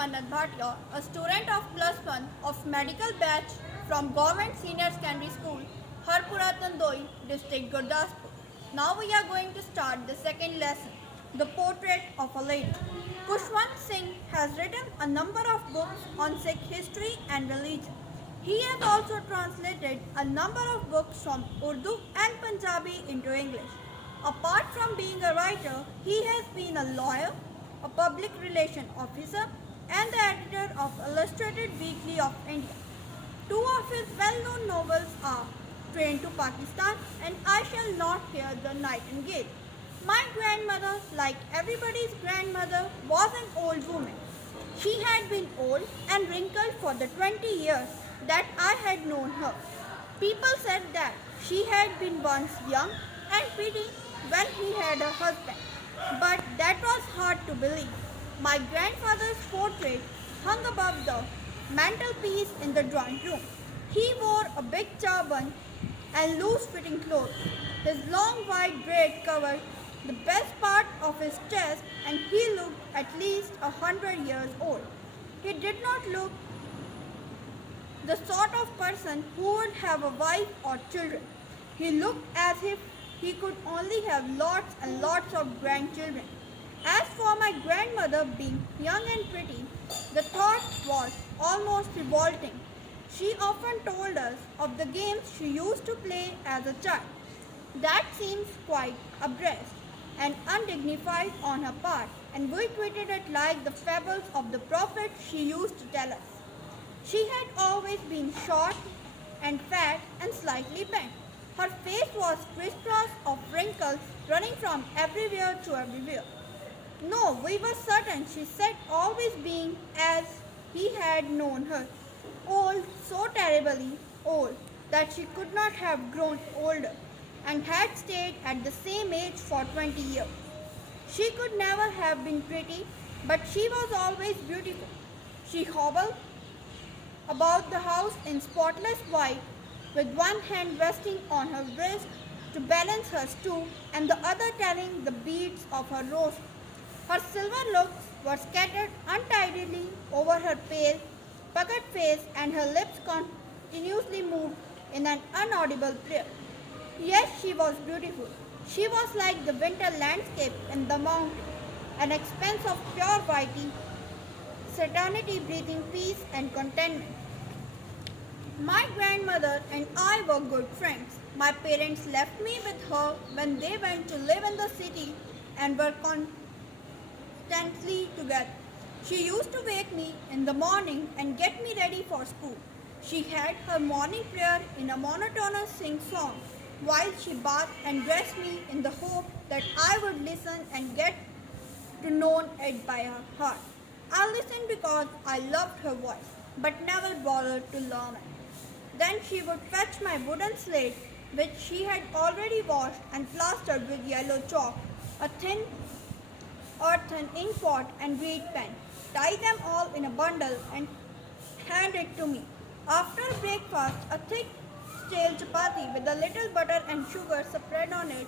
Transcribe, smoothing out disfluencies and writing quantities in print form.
MANNAT, a student of +1 of medical batch from Government Senior Secondary School, HARPURA DHANDOI, District Gurdaspur. Now we are going to start the second lesson, The Portrait of a Lady. Kushwant Singh has written a number of books on Sikh history and religion. He has also translated a number of books from Urdu and Punjabi into English. Apart from being a writer, he has been a lawyer, a public relation officer, and the editor of Illustrated Weekly of India. Two of his well-known novels are Train to Pakistan and I Shall Not Hear the Nightingale. My grandmother, like everybody's grandmother, was an old woman. She had been old and wrinkled for the 20 years that I had known her. People said that she had been once young and pretty when he had a husband, but that was hard to believe. My grandfather's portrait hung above the mantelpiece in the drawing room. He wore a big turban and loose-fitting clothes. His long white beard covered the best part of his chest, and he looked at least 100 years old. He did not look the sort of person who would have a wife or children. He looked as if he could only have lots and lots of grandchildren. As for my grandmother being young and pretty, the thought was almost revolting. She often told us of the games she used to play as a child. That seems quite abreast and undignified on her part, and we treated it like the fables of the prophet she used to tell us. She had always been short and fat and slightly bent. Her face was crisscross of wrinkles running from everywhere to everywhere. No, we were certain she said, always being as he had known her, old, so terribly old that she could not have grown older, and had stayed at the same age for 20 years. She could never have been pretty, but she was always beautiful. She hobbled about the house in spotless white, with one hand resting on her wrist to balance her stool and the other telling the beads of her rose. Her silver locks were scattered untidily over her pale, puckered face, and her lips continuously moved in an inaudible prayer. Yes, she was beautiful. She was like the winter landscape in the mountain, an expanse of pure white, serenity breathing peace and contentment. My grandmother and I were good friends. My parents left me with her when they went to live in the city and were constantly together. She used to wake me in the morning and get me ready for school. She had her morning prayer in a monotonous sing-song while she bathed and dressed me in the hope that I would listen and get to know it by her heart. I listened because I loved her voice, but never bothered to learn it. Then she would fetch my wooden slate, which she had already washed and plastered with yellow chalk, a thin earthen ink pot and reed pen, tie them all in a bundle and hand it to me. After breakfast, a thick stale chapati with a little butter and sugar spread on it